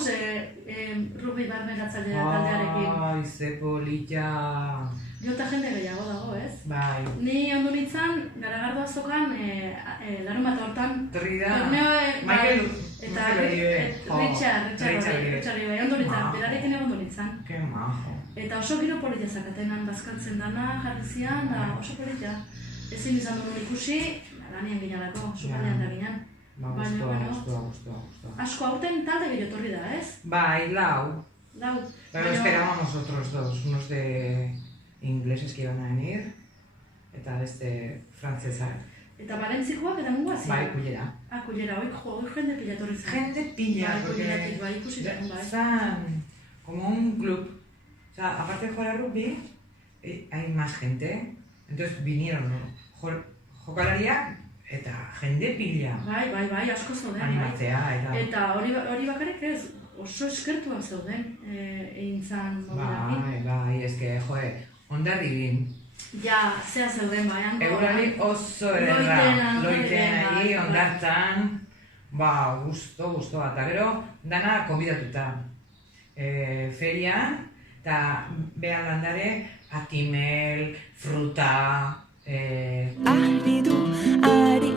Ramos rugby barneratzailea taldearekin. Ai, ze polita. Jota jende gehiago dago, ez? Bai. Ni ondo nintzen, Garagardo azokan, larun bat hortan, torneoa, Michael eta Richard, ondo nintzen, berarekin egon nintzen. Que majo. Eta oso giro polita zakatenan bazkaltzen dana, jarri zian, da oso polita. Ezin izan duen ikusi, lanien ginalako, sukaldean da ginen. Gustua. Asko aurten talde gehiago torri da, ez? Bai, lau. Pero esperábamos otros dos, unos de ingleses que iban a venir, eta beste frantzesak. Eta balentzikoak eta mungoa ziren? Bai, Kullera. Kullera, hoi jende pila torri zen. Gente pilla, Bai, ikusi zen, bai. Zan, como un club. O sea, aparte de jugar a rugby, hay más gente. Entonces vinieron jokalariak eta jende pila. Bai, asko zauden. Animatzea, eta... Eta hori bakarrik ez, oso eskertuak zauden egin zan mobilakin. Bai, eske, joe, Hondarribin. Ja, zea zeuden bai, hango. Egurari oso ederra, loiten hondartzan. Ba, gustoa. Eta gero, dana konbidatuta. Ferian, eta behan landare, atimel, fruta... Ari du, ari